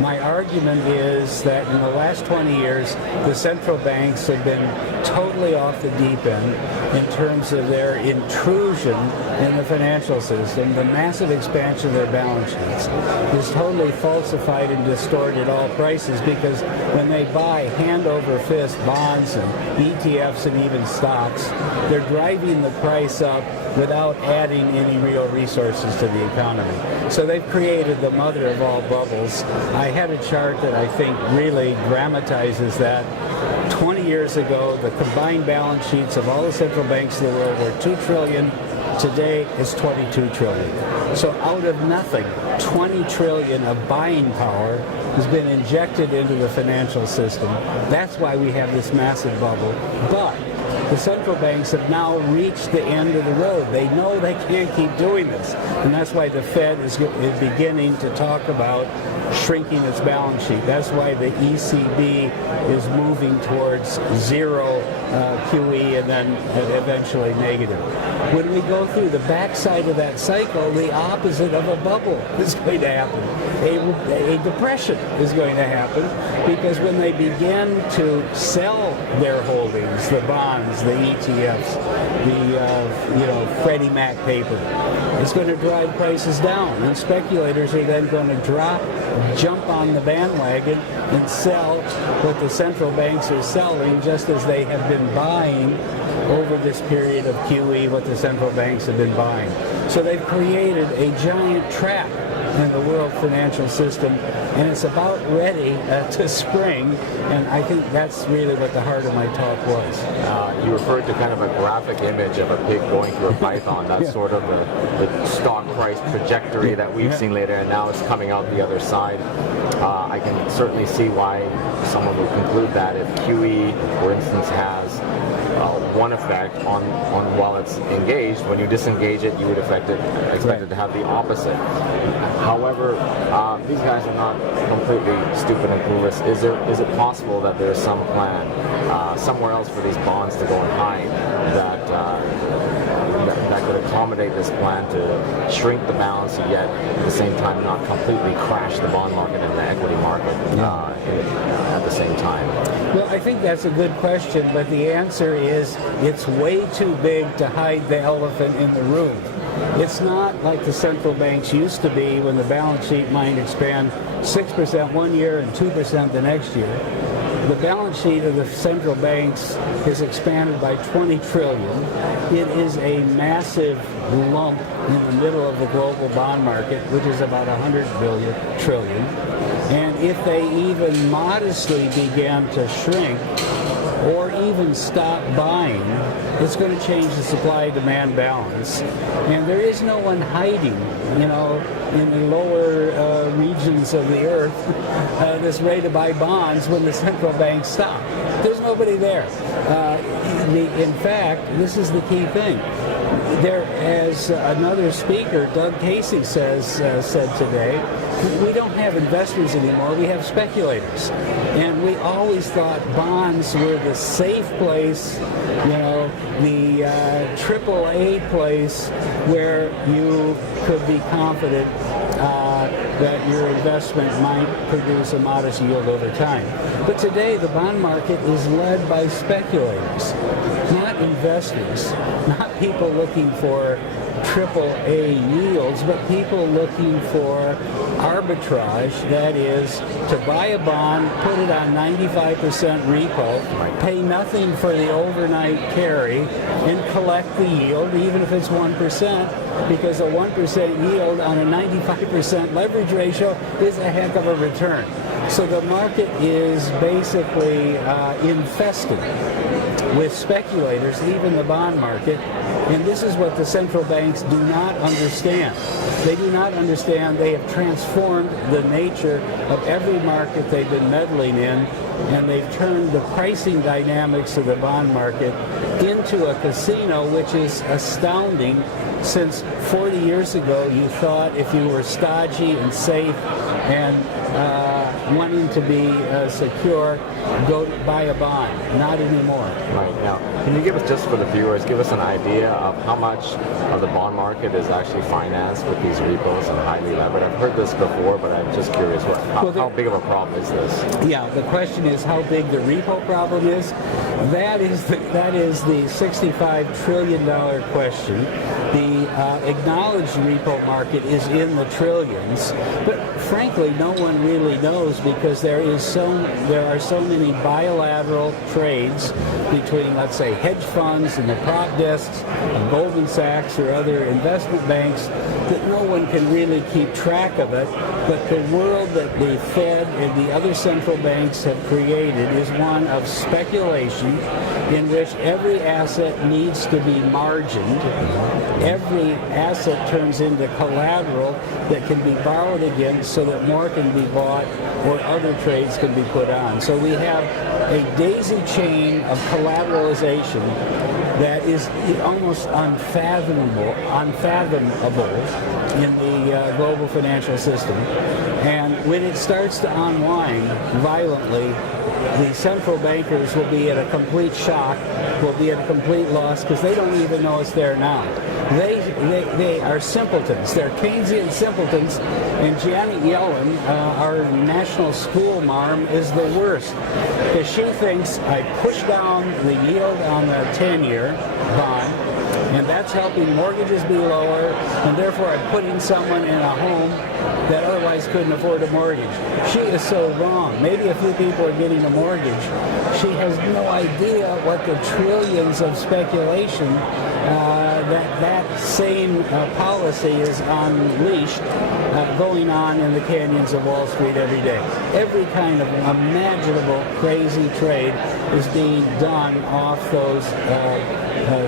My argument is that in the last 20 years, the central banks have been totally off the deep end in terms of their intrusion in the financial system. The massive expansion of their balance sheets has totally falsified and distorted all prices, because when they buy hand over fist bonds and ETFs and even stocks, they're driving the price up without adding any real resources to the economy. So they've created the mother of all bubbles. I had a chart that I think really dramatizes that. 20 years ago, the combined balance sheets of all the central banks in the world were $2 trillion. Today, it's $22 trillion. So out of nothing, $20 trillion of buying power has been injected into the financial system. That's why we have this massive bubble. But the central banks have now reached the end of the road. They know they can't keep doing this. And that's why the Fed is beginning to talk about shrinking its balance sheet. That's why the ECB is moving towards zero QE and then eventually negative. When we go through the backside of that cycle, the opposite of a bubble is going to happen. A depression is going to happen, because when they begin to sell their holdings, the bonds, the ETFs, the Freddie Mac paper, it's going to drive prices down, and speculators are then going to jump on the bandwagon and sell what the central banks are selling, just as they have been buying over this period of QE what the central banks have been buying. So they've created a giant trap in the world financial system, and it's about ready to spring, and I think that's really what the heart of my talk was. You referred to kind of a graphic image of a pig going through a python. That's sort of the stock price trajectory that we've seen later, and now it's coming out the other side. I can certainly see why someone would conclude that if QE, for instance, has one effect on while it's engaged, when you disengage it, you would expect it to have the opposite. However, these guys are not completely stupid and clueless. Is it possible that there's some plan somewhere else for these bonds to go and hide that could accommodate this plan to shrink the balance, yet at the same time not completely crash the bond market and the equity market at the same time? Well, I think that's a good question, but the answer is it's way too big to hide the elephant in the room. It's not like the central banks used to be, when the balance sheet might expand 6% one year and 2% the next year. The balance sheet of the central banks is expanded by 20 trillion. It is a massive lump in the middle of the global bond market, which is about 100 trillion. And if they even modestly began to shrink, or even stop buying, it's going to change the supply-demand balance. And there is no one hiding, in the lower regions of the earth, this ready to buy bonds when the central banks stop. There's nobody there. In fact, this is the key thing. There, as another speaker, Doug Casey, said today, we don't have investors anymore, we have speculators. And we always thought bonds were the safe place, the AAA place where you could be confident that your investment might produce a modest yield over time. But today the bond market is led by speculators, not investors, not people looking for AAA yields, but people looking for arbitrage, that is, to buy a bond, put it on 95% repo, pay nothing for the overnight carry, and collect the yield, even if it's 1%, because a 1% yield on a 95% leverage ratio is a heck of a return. So the market is basically infested with speculators, even the bond market, and this is what the central banks do not understand. They do not understand they have transformed the nature of every market they've been meddling in, and they've turned the pricing dynamics of the bond market into a casino, which is astounding, since 40 years ago you thought if you were stodgy and safe and wanting to be secure, go buy a bond. Not anymore. Right. Now, can you give us, just for the viewers, give us an idea of how much of the bond market is actually financed with these repos and highly levered? I've heard this before, but I'm just curious, how big of a problem is this? Yeah, the question is how big the repo problem is. That is the $65 trillion question. The acknowledged repo market is in the trillions, but frankly, no one really knows because there are so many bilateral trades between, let's say, hedge funds and the prop desks of Goldman Sachs or other investment banks that no one can really keep track of it. But the world that the Fed and the other central banks have created is one of speculation in which every asset needs to be margined. Every asset turns into collateral that can be borrowed against so that more can be bought or other trades can be put on. So we have a daisy chain of collateralization that is almost unfathomable in the global financial system. And when it starts to unwind violently, the central bankers will be at a complete shock, will be at a complete loss because they don't even know it's there now. They are simpletons. They're Keynesian simpletons, and Janet Yellen, our national school marm, is the worst because she thinks I push down the yield on the 10-year bond, and that's helping mortgages be lower, and therefore I'm putting someone in a home that otherwise couldn't afford a mortgage. She is so wrong. Maybe a few people are getting a mortgage. She has no idea what the trillions of speculation that same policy is unleashed, going on in the canyons of Wall Street every day. Every kind of imaginable crazy trade is being done off those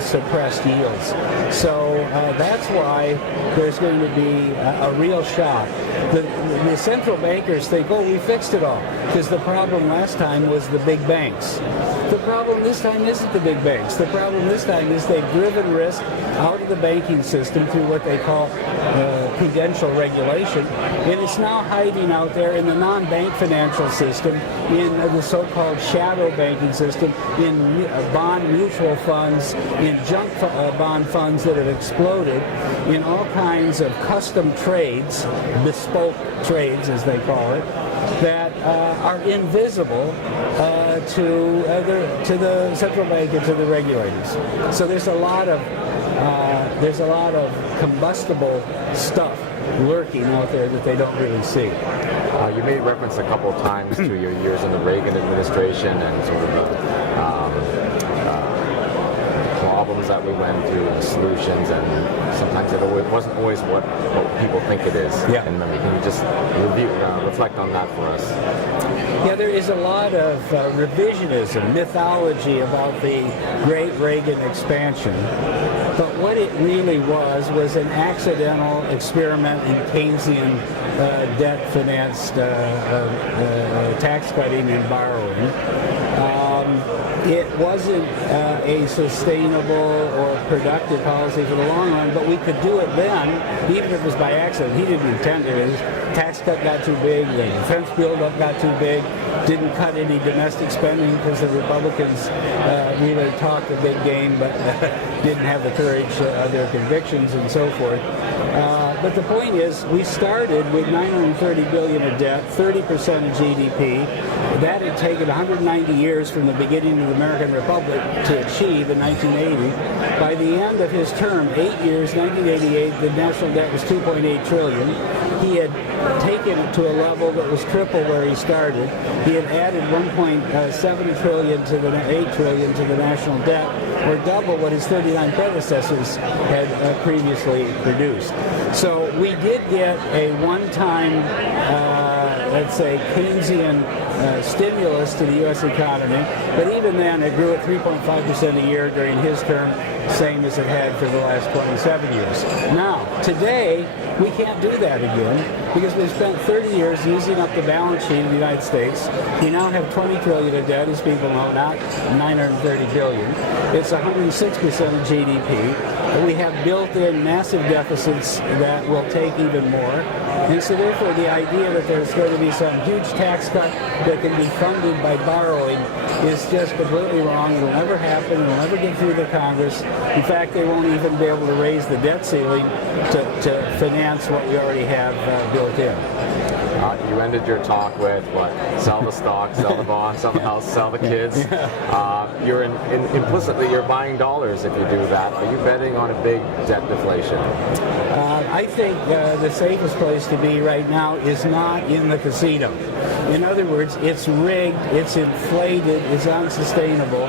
suppressed yields. So that's why there's going to be a real shock. The central bankers think, oh, we fixed it all, because the problem last time was the big banks. The problem this time isn't the big banks. The problem this time is they've driven risk out of the banking system through what they call prudential regulation, and it's now hiding out there in the non-bank financial system, in the so-called shadow banking system, in bond mutual funds, in junk bond funds that have exploded, in all kinds of custom trades, bespoke trades as they call it, that are invisible to the central bank and to the regulators. So there's a lot of combustible stuff lurking out there that they don't really see. You made reference a couple of times to your years in the Reagan administration and sort of the problems that we went through, the solutions, and sometimes it wasn't always what people think it is. Yeah. And can you just reflect on that for us? Yeah, there is a lot of revisionism, mythology about the great Reagan expansion. But what it really was an accidental experiment in Keynesian debt-financed tax cutting and borrowing. It wasn't a sustainable or productive policy for the long run, but we could do it then, even if it was by accident. He didn't intend it. His tax cut got too big, the defense buildup got too big, didn't cut any domestic spending because the Republicans really talked a big game, but didn't have the courage of their convictions and so forth. But the point is, we started with $930 billion of debt, 30% of GDP. That had taken 190 years from the beginning of the American Republic to achieve in 1980. By the end of his term, 8 years, 1988, the national debt was $2.8 trillion. He had taken it to a level that was triple where he started. He had added $1.7 trillion to the $8 trillion to the national debt, or double what his 39 predecessors had previously produced. So we did get a one-time, let's say, Keynesian stimulus to the U.S. economy, but even then it grew at 3.5% a year during his term, same as it had for the last 27 years. Now, today, we can't do that again because we've spent 30 years using up the balance sheet of the United States. We now have 20 trillion of debt, as people know, not 930 billion. It's 106% of GDP. We have built-in massive deficits that will take even more. And so therefore the idea that there's going to be some huge tax cut that can be funded by borrowing is just completely wrong. It'll never happen. It'll never get through the Congress. In fact, they won't even be able to raise the debt ceiling to finance what we already have built in. You ended your talk with what? Sell the stock, sell the bond, sell the house, sell the kids. You're implicitly you're buying dollars if you do that. Are you betting on a big debt deflation? I think the safest place to be right now is not in the casino. In other words, it's rigged, it's inflated, it's unsustainable.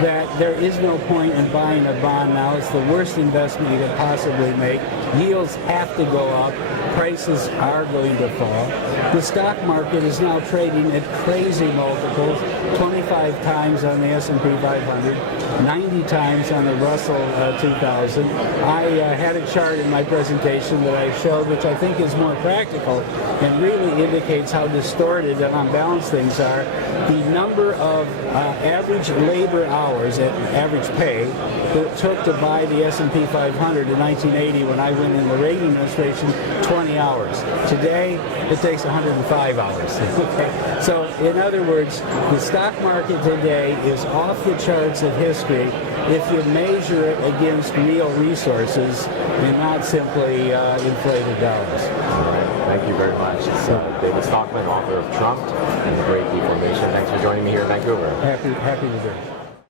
That there is no point in buying a bond now. It's the worst investment you could possibly make. Yields have to go up. Prices are going to fall. The stock market is now trading at crazy multiples, 25 times on the S&P 500, 90 times on the Russell 2000. I had a chart in my presentation that I showed, which I think is more practical and really indicates how distorted and unbalanced things are. The number of average labor hours at average pay that it took to buy the S&P 500 in 1980 when I went in the Reagan administration, 20 hours. Today, it takes 105 hours. Okay? So, in other words, the stock market today is off the charts of history if you measure it against real resources and not simply inflated dollars. All right. Thank you very much. It's David Stockman, author of Trumped and the Great Deformation. Thanks for joining me here in Vancouver. Happy to do it.